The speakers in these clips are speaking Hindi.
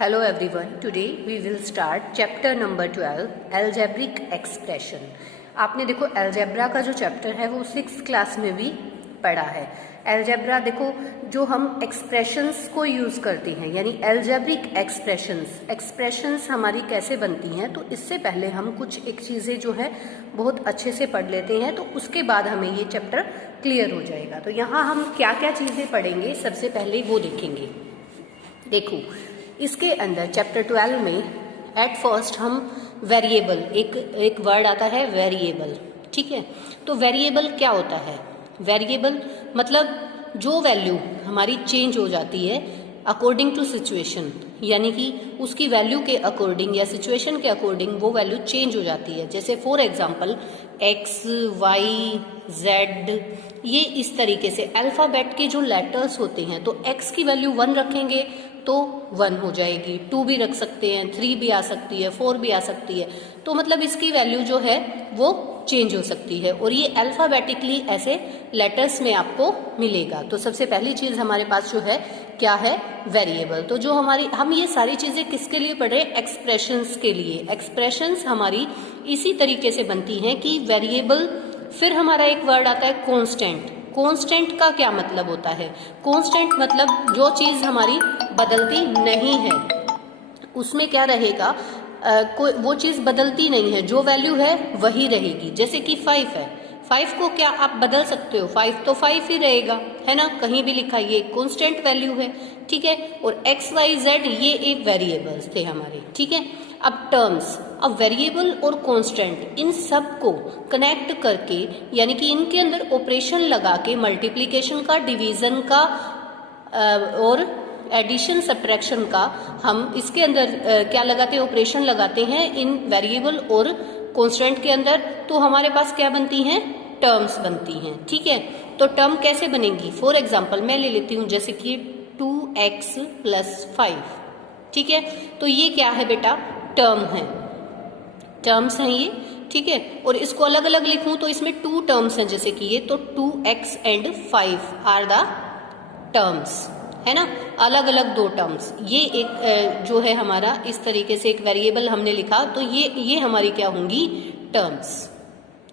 Hello everyone, today we will start chapter number 12 algebraic expression। आपने देखो अलजेब्रा का जो चैप्टर है वो 6th क्लास में भी पढ़ा है। अलजेब्रा देखो जो हम एक्सप्रेशंस को यूज़ करते हैं यानी अलजेब्रिक एक्सप्रेशंस हमारी कैसे बनती हैं, तो इससे पहले हम कुछ एक चीज़ें जो है बहुत अच्छे से पढ़ लेते हैं, तो उसके बाद हमें ये चैप्टर क्लियर हो जाएगा। तो यहाँ हम क्या क्या चीज़ें पढ़ेंगे सबसे पहले वो देखेंगे। देखो इसके अंदर चैप्टर 12 में एट फर्स्ट हम वेरिएबल एक वर्ड आता है वेरिएबल, ठीक है। तो वेरिएबल क्या होता है? वेरिएबल मतलब जो वैल्यू हमारी चेंज हो जाती है अकॉर्डिंग टू सिचुएशन, यानी कि उसकी वैल्यू के अकॉर्डिंग या सिचुएशन के अकॉर्डिंग वो वैल्यू चेंज हो जाती है। जैसे for example X, Y, Z, ये इस तरीके से अल्फ़ाबेट के जो लेटर्स होते हैं, तो एक्स की वैल्यू 1 रखेंगे तो 1 हो जाएगी, 2 भी रख सकते हैं, 3 भी आ सकती है, 4 भी आ सकती है। तो मतलब इसकी वैल्यू जो है वो चेंज हो सकती है और ये अल्फ़ाबेटिकली ऐसे लेटर्स में आपको मिलेगा। तो सबसे पहली चीज़ हमारे पास जो है क्या है? वेरिएबल। तो जो हम ये सारी चीज़ें किसके लिए पढ़ रहे हैं? एक्सप्रेशंस के लिए। एक्सप्रेशंस हमारी इसी तरीके से बनती हैं कि वेरिएबल, फिर हमारा एक वर्ड आता है कांस्टेंट। कांस्टेंट का क्या मतलब होता है? कांस्टेंट मतलब जो चीज़ हमारी बदलती नहीं है, उसमें क्या रहेगा? कोई वो चीज़ बदलती नहीं है, जो वैल्यू है वही रहेगी। जैसे कि 5 है, 5 को क्या आप बदल सकते हो? 5 तो 5 ही रहेगा, है ना, कहीं भी लिखा, ये कांस्टेंट वैल्यू है, ठीक है। और एक्स, वाई, जेड ये एक वेरिएबल्स थे हमारे, ठीक है। अब टर्म्स, अब वेरिएबल और कांस्टेंट इन सब को कनेक्ट करके, यानी कि इनके अंदर ऑपरेशन लगा के मल्टीप्लिकेशन का, डिवीजन का और एडिशन सब्ट्रैक्शन का हम इसके अंदर क्या लगाते हैं? ऑपरेशन लगाते हैं इन वेरिएबल और कांस्टेंट के अंदर। तो हमारे पास क्या बनती हैं? टर्म्स बनती हैं, ठीक है। तो टर्म कैसे बनेगी? फॉर एग्जांपल मैं ले लेती हूँ जैसे कि 2x + 5, ठीक है। तो ये क्या है बेटा? टर्म है, टर्म्स हैं ये, ठीक है। और इसको अलग अलग लिखूं तो इसमें 2 टर्म्स हैं, जैसे कि ये, तो 2x and 5 are the terms, है ना, अलग अलग 2 टर्म्स। ये एक जो है हमारा इस तरीके से एक वेरिएबल हमने लिखा, तो ये हमारी क्या होंगी? टर्म्स।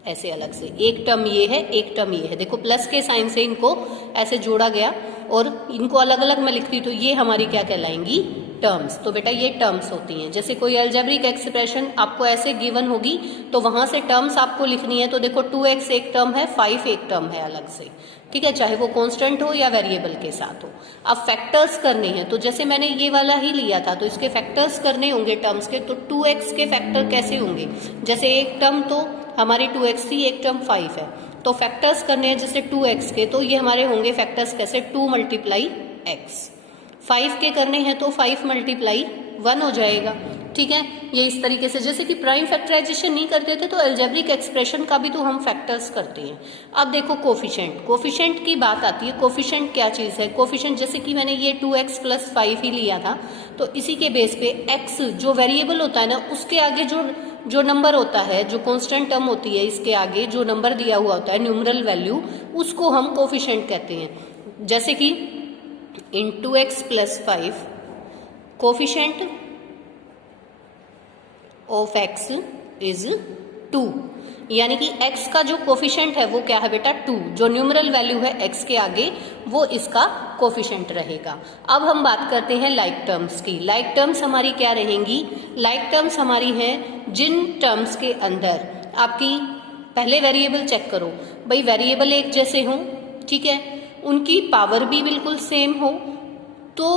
ऐसे अलग से एक टर्म ये है, एक टर्म ये है। देखो प्लस के साइन से इनको ऐसे जोड़ा गया और इनको अलग अलग मैं लिखती, तो ये हमारी क्या कहलाएंगी? टर्म्स। तो बेटा ये टर्म्स होती हैं। जैसे कोई अलजेब्रिक एक्सप्रेशन आपको ऐसे गिवन होगी तो वहां से टर्म्स आपको लिखनी है। तो देखो 2x एक टर्म है, 5 एक टर्म है अलग से, ठीक है, चाहे वो कांस्टेंट हो या वेरिएबल के साथ हो। अब फैक्टर्स करने हैं, तो जैसे मैंने ये वाला ही लिया था, तो इसके फैक्टर्स करने होंगे टर्म्स के। तो 2x के फैक्टर कैसे होंगे? जैसे एक टर्म तो हमारी 2x थी, एक टर्म 5 है, तो फैक्टर्स करने हैं जैसे 2x के, तो ये हमारे होंगे फैक्टर्स कैसे? 2 × x। 5 के करने हैं तो 5 × 1 हो जाएगा, ठीक है। ये इस तरीके से, जैसे कि प्राइम फैक्टराइजेशन नहीं करते थे तो अलजेब्रिक एक्सप्रेशन का भी तो हम फैक्टर्स करते हैं। अब देखो कोफिशिएंट, कोफिशिएंट की बात आती है। कोफिशिएंट क्या चीज़ है? कोफिशिएंट जैसे कि मैंने ये 2x + 5 ही लिया था, तो इसी के बेस पे x जो वेरिएबल होता है ना, उसके आगे जो नंबर होता है, जो कांस्टेंट टर्म होती है, इसके आगे जो नंबर दिया हुआ होता है, न्यूमरल वैल्यू, उसको हम कोफिशिएंट कहते हैं। जैसे कि इन 2x + 5 coefficient of x is 2, यानी कि x का जो कोफिशिएंट है वो क्या है बेटा? 2। जो न्यूमरल वैल्यू है x के आगे वो इसका कोफिशिएंट रहेगा। अब हम बात करते हैं लाइक टर्म्स की। लाइक टर्म्स हमारी क्या रहेंगी? लाइक टर्म्स हमारी हैं जिन टर्म्स के अंदर आपकी, पहले वेरिएबल चेक करो भाई, वेरिएबल एक जैसे हों, ठीक है, उनकी पावर भी बिल्कुल सेम हो। तो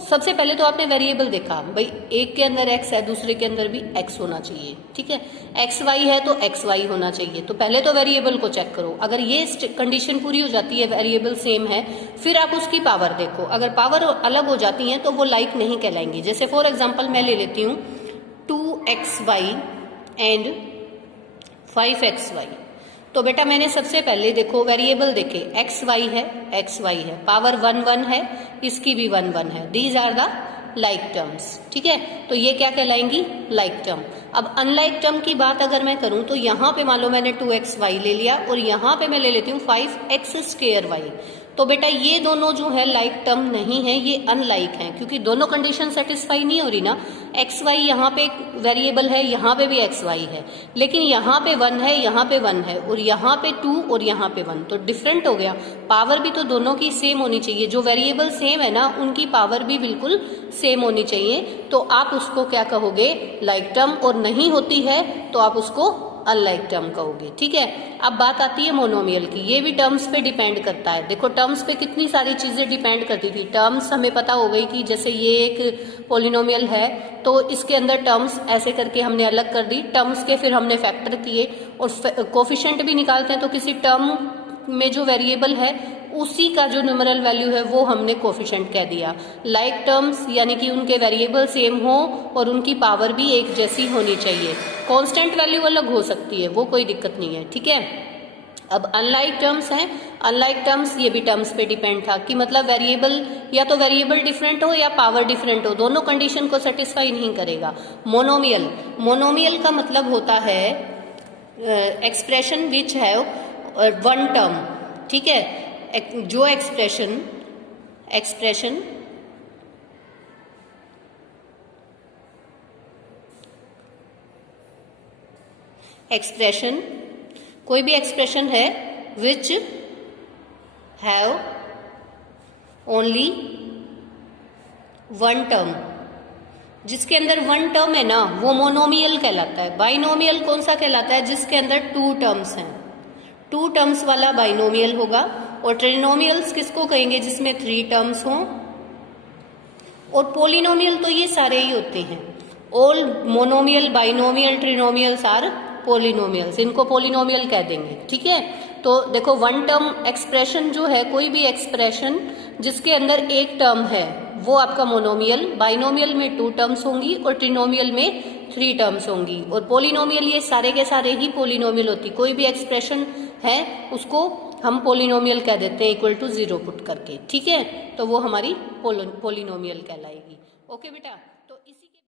सबसे पहले तो आपने वेरिएबल देखा भाई, एक के अंदर x है, दूसरे के अंदर भी x होना चाहिए, ठीक है। एक्स वाई है तो एक्स वाई होना चाहिए। तो पहले तो वेरिएबल को चेक करो, अगर ये कंडीशन पूरी हो जाती है, वेरिएबल सेम है, फिर आप उसकी पावर देखो। अगर पावर अलग हो जाती है तो वो लाइक नहीं कहलाएंगी। जैसे फॉर एग्जाम्पल मैं ले लेती हूँ 2xy एंड 5xy। तो बेटा मैंने सबसे पहले देखो वेरिएबल देखे, एक्स वाई है, पावर 1 1 है, इसकी भी 1 1 है। These are the like terms, ठीक है। तो ये क्या कहलाएंगी? Like term. अब अनलाइक टर्म की बात अगर मैं करूं तो यहाँ पे मान लो मैंने 2xy ले लिया और यहाँ पे मैं ले लेती हूँ 5x² y। तो बेटा ये दोनों जो है लाइक टर्म नहीं है, ये अनलाइक हैं, क्योंकि दोनों कंडीशन सेटिस्फाई नहीं हो रही ना। एक्स वाई यहाँ पे वेरिएबल है, यहाँ पे भी एक्स वाई है, लेकिन यहाँ पे 1 है, यहाँ पे 1 है, और यहाँ पे 2 और यहाँ पे 1, तो डिफरेंट हो गया। पावर भी तो दोनों की सेम होनी चाहिए, जो वेरिएबल सेम है ना उनकी पावर भी बिल्कुल सेम होनी चाहिए, तो आप उसको क्या कहोगे, लाइक टर्म, और नहीं होती है तो आप उसको अनलाइक टर्म कहोगे। ठीक है, अब बात आती है मोनोमियल की। ये भी टर्म्स पे डिपेंड करता है। देखो टर्म्स पे कितनी सारी चीजें डिपेंड करती थी। टर्म्स हमें पता हो गई कि जैसे ये एक पॉलिनोमियल है तो इसके अंदर टर्म्स ऐसे करके हमने अलग कर दी, टर्म्स के फिर हमने फैक्टर किए, और कोफिशिएंट भी निकालते हैं, तो किसी टर्म में जो वेरिएबल है उसी का जो न्यूमरल वैल्यू है वो हमने कोफिशिएंट कह दिया। लाइक टर्म्स यानी कि उनके वेरिएबल सेम हो और उनकी पावर भी एक जैसी होनी चाहिए। कांस्टेंट वैल्यू अलग हो सकती है, वो कोई दिक्कत नहीं है। ठीक है, अब अनलाइक टर्म्स हैं। अनलाइक टर्म्स ये भी टर्म्स पे डिपेंड था कि मतलब वेरिएबल या तो वेरिएबल डिफरेंट हो या पावर डिफरेंट हो, दोनों कंडीशन को सेटिस्फाई नहीं करेगा। मोनोमियल, मोनोमियल का मतलब होता है expression which have one term. ठीक है, जो एक्सप्रेशन कोई भी एक्सप्रेशन है which have only one term, जिसके अंदर वन टर्म है ना वो मोनोमियल कहलाता है। बाइनोमियल कौन सा कहलाता है, जिसके अंदर 2 टर्म्स हैं। 2 टर्म्स वाला बाइनोमियल होगा। और ट्रिनोमियल्स किसको कहेंगे, जिसमें 3 टर्म्स हों। और पोलिनोमियल तो ये सारे ही होते हैं। All monomial, binomial, trinomials are polynomials, इनको पोलिनोमियल कह देंगे। ठीक है, तो देखो वन टर्म एक्सप्रेशन जो है, कोई भी एक्सप्रेशन जिसके अंदर एक टर्म है वो आपका मोनोमियल, बाइनोमियल में 2 टर्म्स होंगी और ट्रिनोमियल में 3 टर्म्स होंगी। और पोलिनोमियल ये सारे के सारे ही पोलिनोमियल होती। कोई भी एक्सप्रेशन है उसको हम पोलिनोमियल कह देते हैं इक्वल टू 0 पुट करके। ठीक है, तो वो हमारी पोलिनोमियल कहलाएगी। ओके बेटा।